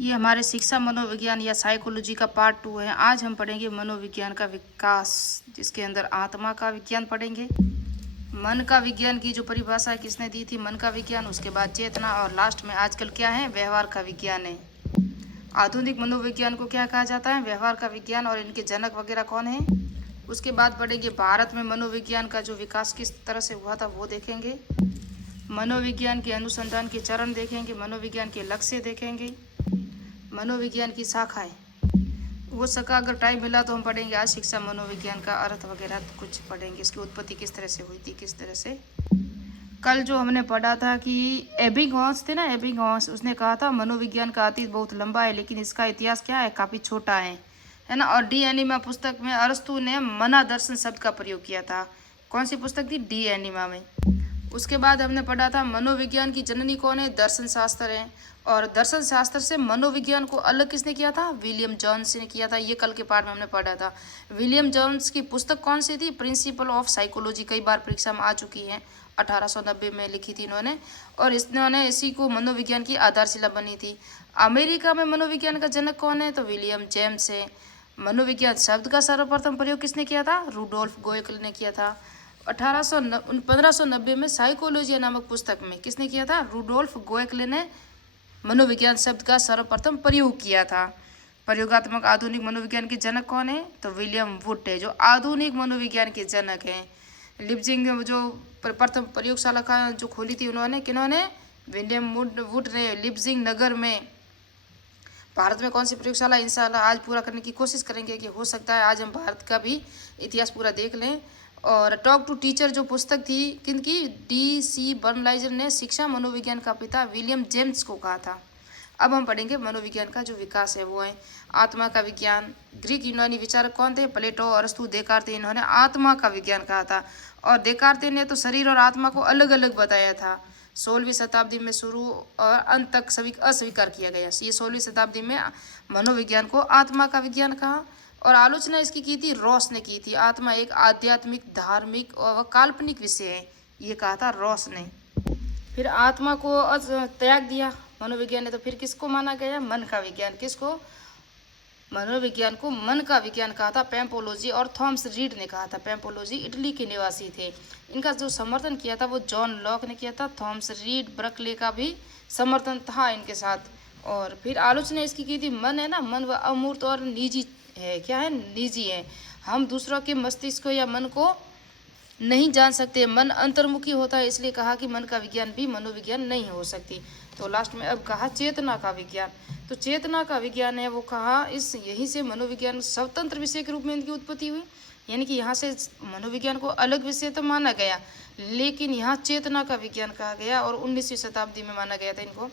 ये हमारे शिक्षा मनोविज्ञान या साइकोलॉजी का पार्ट 2 है। आज हम पढ़ेंगे मनोविज्ञान का विकास, जिसके अंदर आत्मा का विज्ञान पढ़ेंगे। मन का विज्ञान की जो परिभाषा किसने दी थी, मन का विज्ञान, उसके बाद चेतना, और लास्ट में आजकल क्या है, व्यवहार का विज्ञान है। आधुनिक मनोविज्ञान को क्या कहा जाता है, व्यवहार का विज्ञान, और इनके जनक वगैरह कौन है। उसके बाद पढ़ेंगे भारत में मनोविज्ञान का जो विकास किस तरह से हुआ था वो देखेंगे। मनोविज्ञान के अनुसंधान के चरण देखेंगे, मनोविज्ञान के लक्ष्य देखेंगे, मनोविज्ञान की शाखाएं, वो सका अगर टाइम मिला तो हम पढ़ेंगे आज शिक्षा मनोविज्ञान का अर्थ वगैरह कुछ पढ़ेंगे, इसकी उत्पत्ति किस तरह से हुई थी, किस तरह से। कल जो हमने पढ़ा था कि एबिंगहॉस थे ना, एबिंगहॉस, उसने कहा था मनोविज्ञान का अतीत बहुत लंबा है लेकिन इसका इतिहास क्या है, काफ़ी छोटा है ना। और डी एनिमा पुस्तक में अरस्तु ने मना दर्शन शब्द का प्रयोग किया था। कौन सी पुस्तक थी, डी एनिमा में। उसके बाद हमने पढ़ा था मनोविज्ञान की जननी कौन है, दर्शन शास्त्र है। और दर्शन शास्त्र से मनोविज्ञान को अलग किसने किया था, विलियम जोन्स ने किया था। ये कल के पाठ में हमने पढ़ा था। विलियम जोन्स की पुस्तक कौन सी थी, प्रिंसिपल ऑफ साइकोलॉजी, कई बार परीक्षा में आ चुकी है, 1890 में लिखी थी इन्होंने। और इन्होंने इसी को मनोविज्ञान की आधारशिला बनी थी। अमेरिका में मनोविज्ञान का जनक कौन है, तो विलियम जेम्स है। मनोविज्ञान शब्द का सर्वप्रथम प्रयोग किसने किया था, रूडोल्फ गोयकल ने किया था। 1590 में साइकोलॉजी नामक पुस्तक में किसने किया था, रूडोल्फ गोयकले ने मनोविज्ञान शब्द का सर्वप्रथम प्रयोग किया था। प्रयोगात्मक आधुनिक मनोविज्ञान के जनक कौन है, तो विलियम वुड है, जो आधुनिक मनोविज्ञान के जनक हैं। लिप्जिंग जो प्रथम प्रयोगशाला का जो खोली थी उन्होंने, किन्होंने, विलियम वुड ने लिप्जिंग नगर में। भारत में कौन सी प्रयोगशाला, इंशाल्लाह आज पूरा करने की कोशिश करेंगे कि हो सकता है आज हम भारत का भी इतिहास पूरा देख लें। और टॉक टू टीचर जो पुस्तक थी किनकी, DC बर्नलाइजर ने शिक्षा मनोविज्ञान का पिता विलियम जेम्स को कहा था। अब हम पढ़ेंगे मनोविज्ञान का जो विकास है वो है आत्मा का विज्ञान। ग्रीक यूनानी विचारक कौन थे, प्लेटो, अरस्तु, देकार्ते, इन्होंने आत्मा का विज्ञान कहा था। और देकार्ते ने तो शरीर और आत्मा को अलग अलग बताया था। 16वीं शताब्दी में शुरू और अंत तक सभी अस्वीकार किया गया। ये 16वीं शताब्दी में मनोविज्ञान को आत्मा का विज्ञान कहा। और आलोचना इसकी की थी रॉस ने की थी। आत्मा एक आध्यात्मिक, धार्मिक और काल्पनिक विषय है, ये कहा था रॉस ने। फिर आत्मा को त्याग दिया मनोविज्ञान ने, तो फिर किसको माना गया, मन का विज्ञान। किसको, मनोविज्ञान को मन का विज्ञान कहा था पैम्पोलॉजी, और थॉमस रीड ने कहा था। पैम्पोलॉजी इटली के निवासी थे। इनका जो समर्थन किया था वो जॉन लॉक ने किया था। थॉमस रीड बर्कले का भी समर्थन था इनके साथ। और फिर आलोचना इसकी की थी, मन है ना, मन वह अमूर्त और निजी है, क्या है, निजी है। हम दूसरों के मस्तिष्क को या मन को नहीं जान सकते, मन अंतर्मुखी होता है, इसलिए कहा कि मन का विज्ञान भी मनोविज्ञान नहीं हो सकती। तो लास्ट में अब कहा चेतना का विज्ञान। तो चेतना का विज्ञान है वो कहा, इस यहीं से मनोविज्ञान स्वतंत्र विषय के रूप में इनकी उत्पत्ति हुई। यानी कि यहाँ से मनोविज्ञान को अलग विषय तो माना गया, लेकिन यहाँ चेतना का विज्ञान कहा गया, और 19वीं शताब्दी में माना गया था इनको।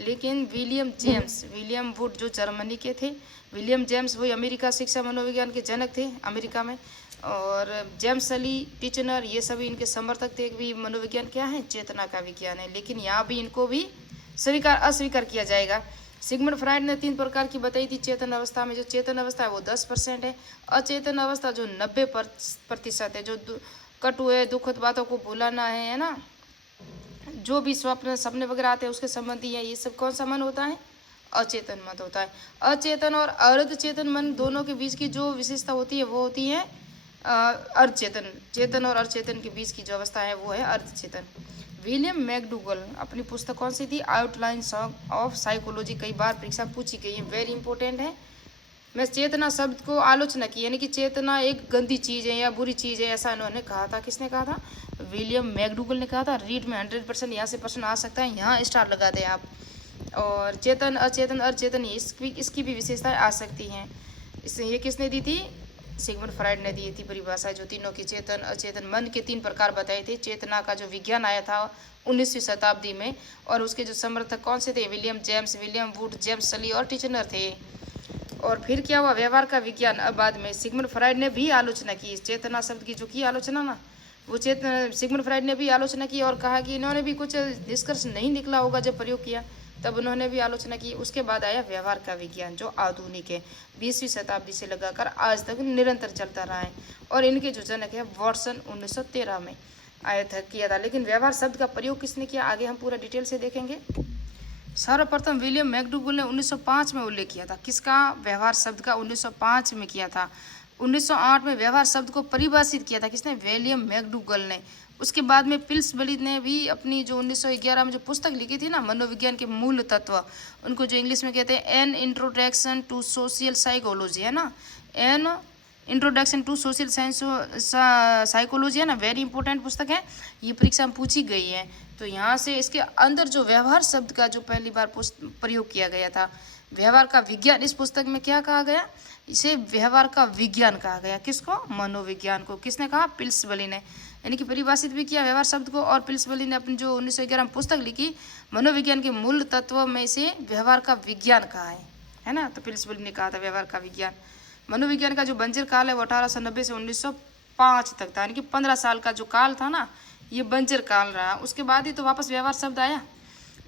लेकिन विलियम जेम्स, विलियम वुड जो जर्मनी के थे, विलियम जेम्स वही अमेरिका शिक्षा मनोविज्ञान के जनक थे अमेरिका में। और जेम्स अली, टिचनर, ये सभी इनके समर्थक थे कि मनोविज्ञान क्या है, चेतना का विज्ञान है। लेकिन यहाँ भी इनको भी स्वीकार अस्वीकार किया जाएगा। सिगमंड फ्राइड ने 3 प्रकार की बताई थी चेतन अवस्था में। जो चेतन अवस्था है वो 10% है, अचेतन अवस्था जो 90% है, जो कटु है, दुखद बातों को भुलाना है ना, जो भी स्वप्न सपने वगैरह आते हैं उसके संबंधी है, ये सब कौन सा मन होता है, अचेतन मन होता है। अचेतन और अर्धचेतन मन दोनों के बीच की जो विशेषता होती है वो होती है अर्धचेतन। चेतन और अर्धचेतन के बीच की जो अवस्था है वो है अर्धचेतन। विलियम मैकडूगल, अपनी पुस्तक कौन सी थी, आउटलाइन्स ऑफ साइकोलॉजी, कई बार परीक्षा पूछी गई है, वेरी इंपॉर्टेंट है। मैं चेतना शब्द को आलोचना की, यानी कि चेतना एक गंदी चीज़ है या बुरी चीज़ है, ऐसा इन्होंने कहा था। किसने कहा था, विलियम मैकडूगल ने कहा था। रीड में 100% यहाँ से प्रश्न आ सकता है, यहाँ स्टार लगा दें आप। और चेतन, अचेतन, अर्धचेतन, इसकी भी विशेषताएं आ सकती हैं। इससे ये किसने दी थी, सिगमंड फ्राइड ने दी थी परिभाषा, जो तीनों की चेतन, अचेतन, मन के 3 प्रकार बताए थे। चेतना का जो विज्ञान आया था 19वीं शताब्दी में, और उसके जो समर्थक कौन से थे, William James, William would, James सली और टिचनर थे। और फिर क्या हुआ, व्यवहार का विज्ञान। अब बाद में सिगमंड फ्राइड ने भी आलोचना की, चेतना शब्द की जो की आलोचना ना, वो सिगमंड फ्राइड ने भी आलोचना की, और कहा कि इन्होंने भी कुछ निष्कर्ष नहीं निकला होगा जब प्रयोग किया, तब उन्होंने भी आलोचना की। उसके बाद आया व्यवहार का विज्ञान, जो आधुनिक है, 20वीं शताब्दी से लगाकर आज तक निरंतर चलता रहा है। और इनके जो जनक है वॉटसन 1913 में आया था, किया था। लेकिन व्यवहार शब्द का प्रयोग किसने किया, आगे हम पूरा डिटेल से देखेंगे। सर्वप्रथम विलियम मैकडूगल ने 1905 में उल्लेख किया था। किसका? व्यवहार शब्द का 1905 में किया था। 1908 में व्यवहार शब्द को परिभाषित किया था। किसने? विलियम मैकडूगल ने। उसके बाद में पिल्सबरी ने भी अपनी जो 1911 में जो पुस्तक लिखी थी ना, मनोविज्ञान के मूल तत्व, उनको जो इंग्लिश में कहते हैं an introduction to social psychology, है ना, an introduction to social science psychology, है ना, वेरी इंपॉर्टेंट पुस्तक है, ये परीक्षा में पूछी गई है। तो यहाँ से इसके अंदर जो व्यवहार शब्द का जो पहली बार प्रयोग किया गया था, व्यवहार का विज्ञान, इस पुस्तक में क्या कहा गया? इसे व्यवहार का विज्ञान कहा गया। किसको? मनोविज्ञान को। किसने कहा? पिल्सबरी ने, यानी कि परिभाषित भी किया व्यवहार शब्द को। और पिल्सबरी ने अपनी जो 1911 में पुस्तक लिखी मनोविज्ञान के मूल तत्व में से व्यवहार का विज्ञान कहा है ना। तो पिल्सबरी ने कहा था व्यवहार का विज्ञान। मनोविज्ञान का जो बंजर काल है वो 1890 से 1905 तक था, यानी कि 15 साल का जो काल था ना, ये बंजर काल रहा। उसके बाद ही तो वापस व्यवहार शब्द आया।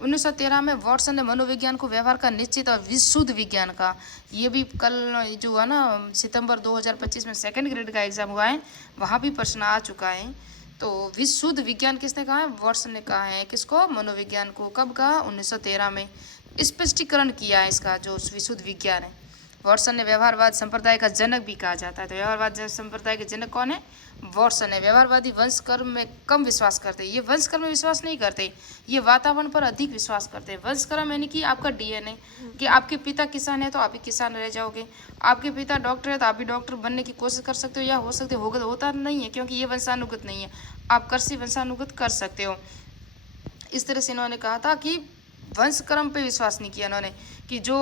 1913 में वॉटसन ने मनोविज्ञान को व्यवहार का निश्चित और विशुद्ध विज्ञान का, ये भी कल जो है ना सितंबर 2025 में सेकंड ग्रेड का एग्जाम हुआ है, वहाँ भी प्रश्न आ चुका है। तो विशुद्ध विज्ञान किसने कहा है? वॉटसन ने कहा है। किसको? मनोविज्ञान को। कब कहा? 1913 में स्पष्टीकरण किया है इसका, जो विशुद्ध विज्ञान है। वॉटसन ने व्यवहारवाद संप्रदाय का जनक भी कहा जाता है। तो व्यवहारवाद संप्रदाय के जनक कौन है? वॉटसन है। व्यवहारवादी वंश कर्म में कम विश्वास करते हैं, ये वंश कर्म में विश्वास नहीं करते, ये वातावरण पर अधिक विश्वास करते हैं। वंश कर्म यानी कि आपका डीएनए, कि आपके पिता किसान है तो आप भी किसान रह जाओगे, आपके पिता डॉक्टर है तो आप भी डॉक्टर बनने की कोशिश कर सकते हो, या हो सकते होगा, होता नहीं है क्योंकि ये वंशानुगत नहीं है, आप कृषि वंशानुगत कर सकते हो। इस तरह से इन्होंने कहा था कि वंश कर्म पे विश्वास नहीं किया इन्होंने, कि जो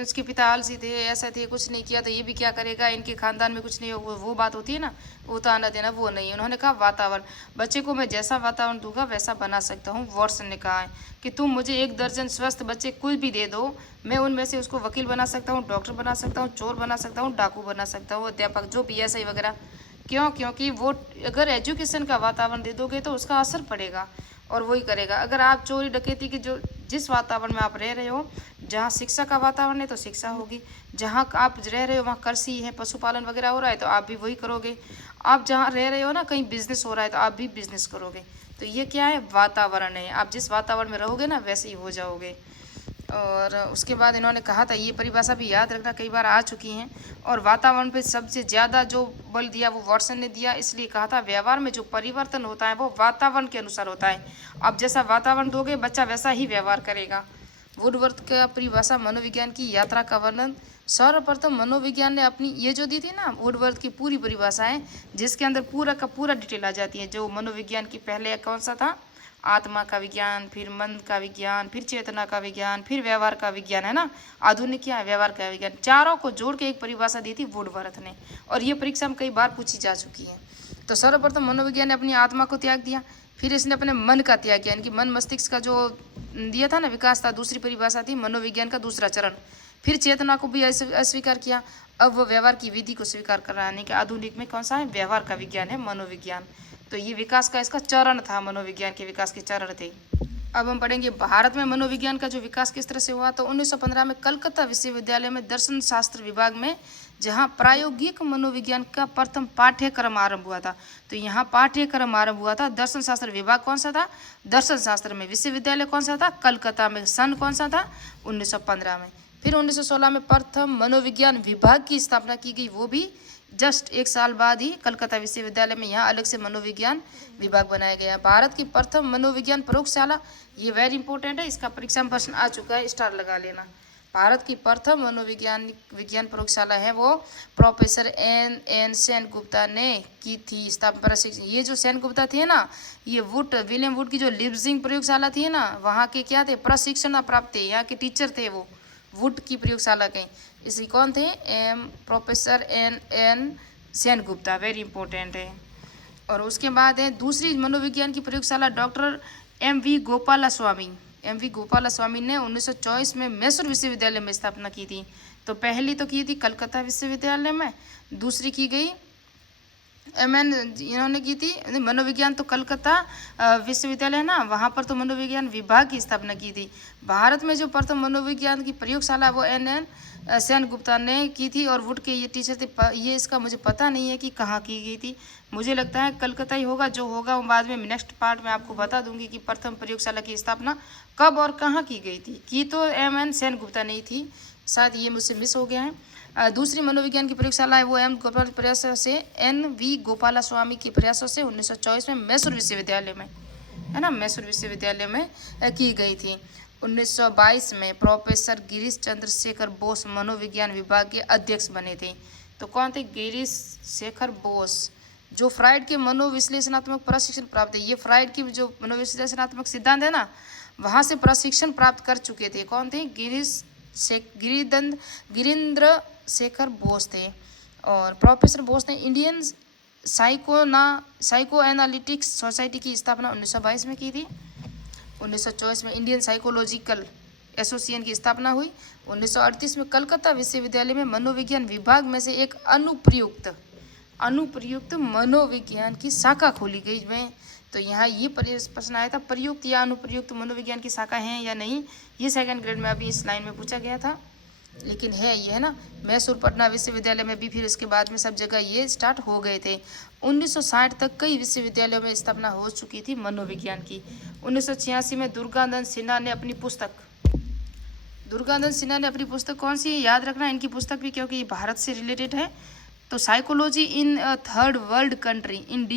इसके पिता आलसी थे, ऐसा थे, कुछ नहीं किया तो ये भी क्या करेगा, इनके खानदान में कुछ नहीं हो, वो बात होती है ना, वो तो आना देना, वो नहीं। उन्होंने कहा वातावरण, बच्चे को मैं जैसा वातावरण दूंगा वैसा बना सकता हूँ। वॉटसन ने कहा है कि तुम मुझे 1 दर्जन स्वस्थ बच्चे कोई भी दे दो, मैं उनमें से उसको वकील बना सकता हूँ, डॉक्टर बना सकता हूँ, चोर बना सकता हूँ, डाकू बना सकता हूँ, अध्यापक, जो PSI वगैरह। क्यों? क्योंकि वो अगर एजुकेशन का वातावरण दे दोगे तो उसका असर पड़ेगा और वही करेगा। अगर आप चोरी डकैती की जो जिस वातावरण में आप रह रहे हो, जहाँ शिक्षा का वातावरण है तो शिक्षा होगी, जहाँ आप रह रहे हो वहाँ कृषि है, पशुपालन वगैरह हो रहा है तो आप भी वही करोगे, आप जहाँ रह रहे हो ना कहीं बिजनेस हो रहा है तो आप भी बिजनेस करोगे। तो ये क्या है? वातावरण है। आप जिस वातावरण में रहोगे ना वैसे ही हो जाओगे। और उसके बाद इन्होंने कहा था, ये परिभाषा भी याद रखना, कई बार आ चुकी हैं। और वातावरण पे सबसे ज़्यादा जो बल दिया वो वॉटसन ने दिया, इसलिए कहा था व्यवहार में जो परिवर्तन होता है वो वातावरण के अनुसार होता है। आप जैसा वातावरण दोगे बच्चा वैसा ही व्यवहार करेगा। वुडवर्थ का परिभाषा मनोविज्ञान की यात्रा का वर्णन, सर्वप्रथम मनोविज्ञान ने अपनी ये जो दी थी ना वुडवर्थ की पूरी परिभाषा है, जिसके अंदर पूरा का पूरा डिटेल आ जाती है। जो मनोविज्ञान की पहले कौन सा था? आत्मा का विज्ञान, फिर मन का विज्ञान, फिर चेतना का विज्ञान, फिर व्यवहार का विज्ञान, है ना। आधुनिक क्या है? व्यवहार का विज्ञान। चारों को जोड़ के एक परिभाषा दी थी वुडवर्थ ने, और ये परीक्षा में कई बार पूछी जा चुकी है। तो सर्वप्रथम मनोविज्ञान ने अपनी आत्मा को त्याग दिया, फिर इसने अपने मन का त्याग किया, यानी कि मन मस्तिष्क का जो दिया था ना विकास था, दूसरी परिभाषा थी मनोविज्ञान का दूसरा चरण। फिर चेतना को भी अस्वीकार किया, अब वो व्यवहार की विधि को स्वीकार कर रहा है, यानी कि आधुनिक में कौन सा है? व्यवहार का विज्ञान है मनोविज्ञान। तो ये विकास का इसका चरण था, मनोविज्ञान के विकास के चरण थे। अब हम पढ़ेंगे भारत में मनोविज्ञान का जो विकास किस तरह से हुआ। तो 1915 में कलकत्ता विश्वविद्यालय में दर्शन शास्त्र विभाग में, जहाँ प्रायोगिक मनोविज्ञान का प्रथम पाठ्यक्रम आरंभ हुआ था। तो यहाँ पाठ्यक्रम आरंभ हुआ था। दर्शन शास्त्र विभाग कौन सा था? दर्शन शास्त्र में। विश्वविद्यालय कौन सा था? कलकत्ता में। सन कौन सा था? 1915 में। फिर 1916 में प्रथम मनोविज्ञान विभाग की स्थापना की गई, वो भी जस्ट 1 साल बाद ही कलकत्ता विश्वविद्यालय में यहाँ अलग से मनोविज्ञान विभाग बनाया गया। भारत की प्रथम मनोविज्ञान प्रयोगशाला, ये वेरी इंपॉर्टेंट है, इसका परीक्षा में प्रश्न आ चुका है, स्टार लगा लेना। भारत की प्रथम मनोविज्ञान प्रयोगशाला है वो प्रोफेसर एन सेन गुप्ता ने की थी स्थापना। प्रशिक्षण, ये जो सेन गुप्ता थे ना, ये विलियम वुड की जो लिप्जिंग प्रयोगशाला थी ना, वहाँ के क्या थे? प्रशिक्षण प्राप्त थे, यहाँ के टीचर थे वो वुड की प्रयोगशाला के। इसलिए कौन थे? Professor N Sen Gupta, very important है। और उसके बाद है दूसरी मनोविज्ञान की प्रयोगशाला डॉक्टर MV गोपालास्वामी ने 1924 में मैसूर विश्वविद्यालय में स्थापना की थी। तो पहली तो की थी कलकत्ता विश्वविद्यालय में, दूसरी की गई एमएन इन्होंने की थी। मनोविज्ञान तो कलकत्ता विश्वविद्यालय है ना, वहाँ पर तो मनोविज्ञान विभाग की स्थापना की थी। भारत में जो प्रथम मनोविज्ञान की प्रयोगशाला वो एन सेन गुप्ता ने की थी, और वुड के ये टीचर थे। ये इसका मुझे पता नहीं है कि कहाँ की गई थी, मुझे लगता है कलकत्ता ही होगा। जो होगा वो बाद में नेक्स्ट पार्ट में आपको बता दूंगी कि प्रथम प्रयोगशाला की स्थापना कब और कहाँ की गई थी। की तो एमएन सेन गुप्ता नहीं थी, शायद ये मुझसे मिस हो गया है। दूसरी मनोविज्ञान की प्रयोगशाला है वो एम गोपाल प्रयासों से NV गोपाला स्वामी के प्रयासों से 1924 में मैसूर विश्वविद्यालय में, है ना, मैसूर विश्वविद्यालय में की गई थी। 1922 में प्रोफेसर गिरीश चंद्रशेखर बोस मनोविज्ञान विभाग के अध्यक्ष बने थे। तो कौन थे? गिरीश शेखर बोस, जो फ्राइड के मनोविश्लेषणात्मक प्रशिक्षण प्राप्त है। ये फ्राइड की जो मनोविश्लेषणात्मक सिद्धांत है ना, वहाँ से प्रशिक्षण प्राप्त कर चुके थे। कौन थे? गिरीन्द्र शेखर बोस थे। और प्रोफेसर बोस ने इंडियन साइको एनालिटिक्स सोसाइटी की स्थापना 1922 में की थी। 1924 में इंडियन साइकोलॉजिकल एसोसिएशन की स्थापना हुई। 1938 में कलकत्ता विश्वविद्यालय में मनोविज्ञान विभाग में से एक अनुप्रयुक्त मनोविज्ञान की शाखा खोली गई में। तो यहाँ ये प्रश्न आया था, प्रयुक्त या अनुप्रयुक्त मनोविज्ञान की शाखा है या नहीं, ये सेकंड ग्रेड में अभी इस लाइन में पूछा गया था, लेकिन है ये, है ना। मैसूर पटना विश्वविद्यालय में भी फिर इसके बाद में सब जगह ये स्टार्ट हो गए थे। 1960 तक कई विश्वविद्यालयों में स्थापना हो चुकी थी मनोविज्ञान की। 1986 में दुर्गानंद सिन्हा ने अपनी पुस्तक कौन सी है याद रखना इनकी पुस्तक भी, क्योंकि ये भारत से रिलेटेड है। तो psychology in a third world country in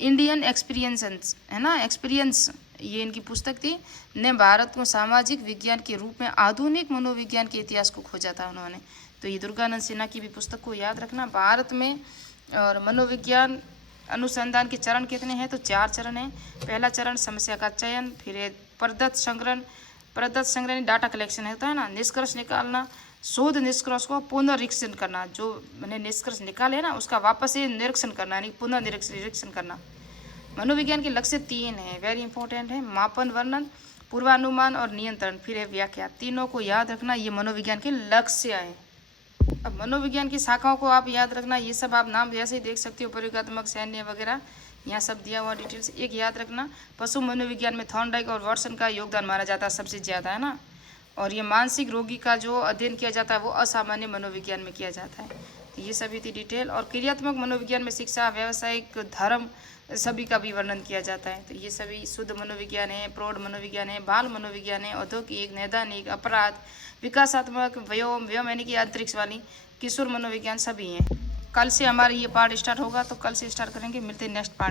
Indian experience, है ना, एक्सपीरियंस, ये इनकी पुस्तक थी। ने भारत को सामाजिक विज्ञान के रूप में आधुनिक मनोविज्ञान के इतिहास को खोजा था उन्होंने। तो ये दुर्गानंद सिन्हा की भी पुस्तक को याद रखना। भारत में और मनोविज्ञान अनुसंधान के चरण कितने हैं? तो 4 चरण हैं। पहला चरण समस्या का चयन, फिर प्रदत्त संग्रह डाटा कलेक्शन होता है ना, निष्कर्ष निकालना, शोध निष्कर्ष को पुनरीक्षण करना, जो मैंने निष्कर्ष निकाले ना उसका वापस से निरीक्षण करना, यानी पुनः निरीक्षण करना। मनोविज्ञान के लक्ष्य 3 हैं, वेरी इंपॉर्टेंट है, मापन, वर्णन, पूर्वानुमान और नियंत्रण, फिर है व्याख्या। तीनों को याद रखना, ये मनोविज्ञान के लक्ष्य हैं। अब मनोविज्ञान की शाखाओं को आप याद रखना, ये सब आप नाम जैसे ही देख सकते हो, प्रयोगात्मक, सैन्य वगैरह, यहाँ सब दिया हुआ डिटेल्स। एक याद रखना, पशु मनोविज्ञान में थॉर्नडाइक और वाटसन का योगदान माना जाता है सबसे ज़्यादा, है ना। और ये मानसिक रोगी का जो अध्ययन किया जाता है वो असामान्य मनोविज्ञान में किया जाता है। तो ये सभी थी डिटेल। और क्रियात्मक मनोविज्ञान में शिक्षा, व्यावसायिक, धर्म, सभी का भी वर्णन किया जाता है। तो ये सभी शुद्ध मनोविज्ञान है, प्रौढ़ मनोविज्ञान है, बाल मनोविज्ञान है, औद्योगिक, नैदानिक, अपराध, विकासात्मक, व्योम यानी कि अंतरिक्ष वाली, किशोर मनोविज्ञान सभी हैं। कल से हमारा ये पार्ट स्टार्ट होगा, तो कल से स्टार्ट करेंगे। मिलते हैं नेक्स्ट पार्ट।